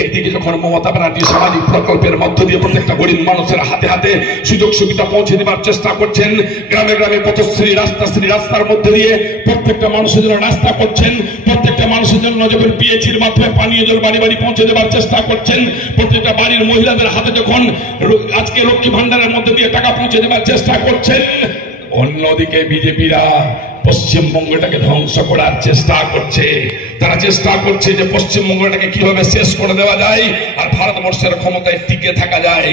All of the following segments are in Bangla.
একদিকে যখন মমতা ব্যানার্জি সামাজিক প্রকল্পের মধ্য দিয়ে প্রত্যেকটা গরিব মানুষের হাতে হাতে সুযোগ সুবিধা পৌঁছে দেওয়ার চেষ্টা করছেন, গ্রামে গ্রামে পথশ্রী রাস্তার মধ্যে দিয়ে প্রত্যেকটা মানুষের জন্য রাস্তা করছেন, প্রত্যেকটা মানুষের জন্য যখন পিএইচির মাধ্যমে পানীয় জল বাড়ি বাড়ি পৌঁছে দেওয়ার চেষ্টা করছেন, প্রত্যেকটা বাড়ির মহিলাদের হাতে যখন আজকে লক্ষ্মী ভান্ডারের মধ্যে দিয়ে টাকা পৌঁছে দেওয়ার চেষ্টা করছেন, অন্যদিকে বিজেপিরা পশ্চিমবঙ্গটাকে ধ্বংস করার চেষ্টা করছে। তারা চেষ্টা করছে যে পশ্চিমবঙ্গটাকে কিভাবে শেষ করে দেওয়া যায় আর ভারতবর্ষের ক্ষমতায় টিকে থাকা যায়।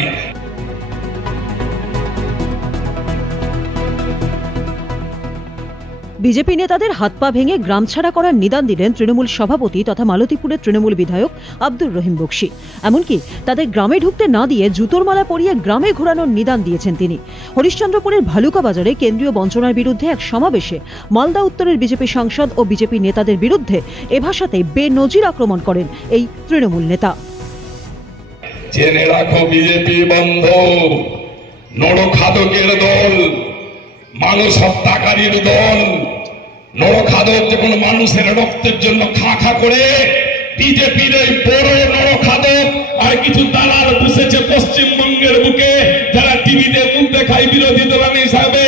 বিজেপি নেতাদের হাত পা ভেঙে গ্রাম ছাড়া করার নিদান দিলেন তৃণমূল সভাপতি তথা মালতীপুরের তৃণমূল বিধায়ক আব্দুর রহিম বক্সী। এমনকি তাদের গ্রামে ঢুকতে না দিয়ে জুতোর মালা পরিয়ে গ্রামে ঘোরানোর নিদান দিয়েছেন তিনি। হরিশ্চন্দ্রপুরের ভালুকা বাজারে কেন্দ্রীয় বঞ্চনার বিরুদ্ধে এক সমাবেশে মালদা উত্তরের বিজেপি সাংসদ ও বিজেপি নেতাদের বিরুদ্ধে এ ভাষাতে বেনজির আক্রমণ করেন এই তৃণমূল নেতা। জেনে রাখো বিজেপি বন্ধ, নরখাদকের দল, মানুষ হত্যাকারীর দল। নরখাদক যখন মানুষের রক্তের জন্য খা খা করে, বিজেপির এই বড় নরখাদক আর কিছু দালাল বসেছে পশ্চিমবঙ্গের বুকে, যারা টিভিতে মুখ দেখায় বিরোধী দল হিসাবে,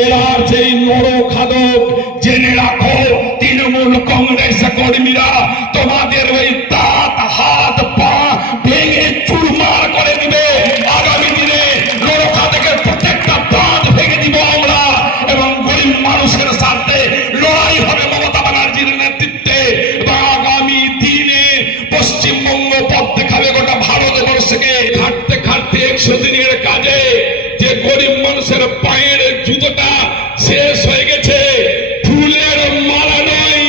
এরা সেই নরখাদক। জেনে রাখো তৃণমূল কংগ্রেস কর্মীরা তোমাদের ওই দাঁত হাত পা ভেঙে চুরমার করে দিবে। আগামী দিনে নরখাদকের প্রত্যেকটা বাঁধ ভেঙে দিব আমরা, এবং গরিব মানুষের সাথে লড়াই হবে মমতা ব্যানার্জির নেতৃত্বে। আগামী দিনে পশ্চিমবঙ্গ পথ দেখাবে গোটা ভারতবর্ষকে। খাটতে খাটতে 100 দিনের কাজে যে গরিব মানুষের পায়ের জুতোটা শেষ হয়ে গেছে, ফুলের মালা নয়,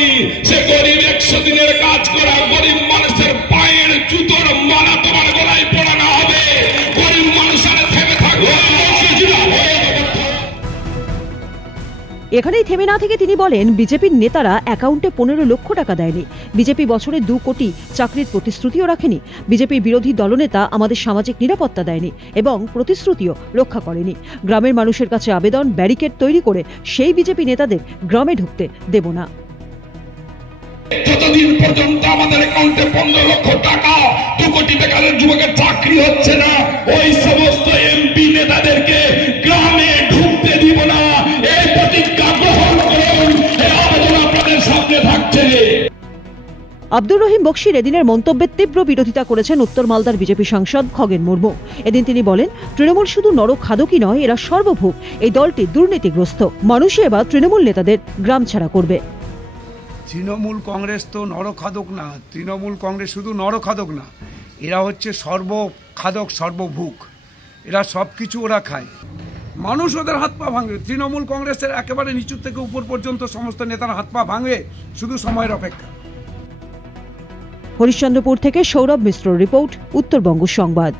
সে গরিব 100 দিনের কাজ করা গরিব মানুষের পায়ের জুতোর মালা তোমার গলায় পড়ানো হবে। গরিব মানুষের থেমে থাকবে। এখানেই থেমে না থেকে তিনি বলেন, বিজেপির নেতারা অ্যাকাউন্টে 15 লক্ষ টাকা দেয়নি, বিজেপি বছরে 2 কোটি চাকরির প্রতিশ্রুতিও রাখেনি, বিজেপি বিরোধী দলনেতা আমাদের সামাজিক নিরাপত্তা দেয়নি এবং প্রতিশ্রুতিও রক্ষা করেনি। গ্রামের মানুষের কাছে আবেদন, ব্যারিকেড তৈরি করে সেই বিজেপি নেতাদের গ্রামে ঢুকতে দেব না। যতদিন পর্যন্ত আমাদের অ্যাকাউন্টে 15 লক্ষ টাকা, 2 কোটি বেকারের যুবকের চাকরি হচ্ছে না, ওই সমস্ত এমপি নেতাদেরকে গ্রামে ঢুকতে দিব না। এই প্রতিজ্ঞা গ্রহণ করুন, এই আবেদন আপনাদের সামনে থাকছে। আব্দুর রহিম বক্সীর এদিনের মন্তব্যের তীব্র বিরোধিতা করেছেন উত্তর মালদার বিজেপি সাংসদ খগেন মুর্মু। এদিন তিনি বলেন, তৃণমূল শুধু নরখাদকই নয়, এরা সর্বভূক। এই দলটি দুর্নীতিগ্রস্ত। মানুষই এবার তৃণমূল নেতাদের গ্রাম ছাড়া করবে। তৃণমূল কংগ্রেস তো নরখাদক না, তৃণমূল কংগ্রেস শুধু নরখাদক না, এরা হচ্ছে সর্বখাদক, সর্বভূক। এরা সব কিছু ওরা খায়, মানুষ ওদের হাত পা ভাঙে। তৃণমূল কংগ্রেসের একেবারে নিচু থেকে উপর পর্যন্ত সমস্ত নেতার হাত পা ভাঙে, শুধু সময়ের অপেক্ষা। হরিশ্চন্দ্রপুর থেকে সৌরভ মিশ্রর রিপোর্ট, উত্তরবঙ্গ সংবাদ।